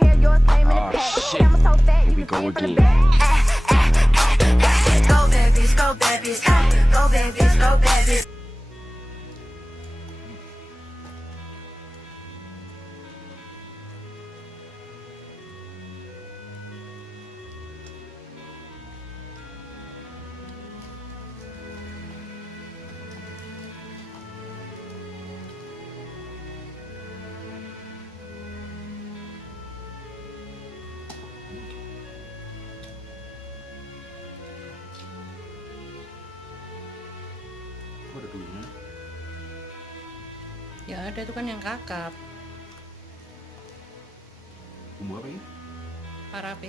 Oh shit, here we go again. Go babies, go babies, go babies, go babies. Kok ada dulunya? Ya ada itu kan yang kakap. Bumbu apa ini? Parape.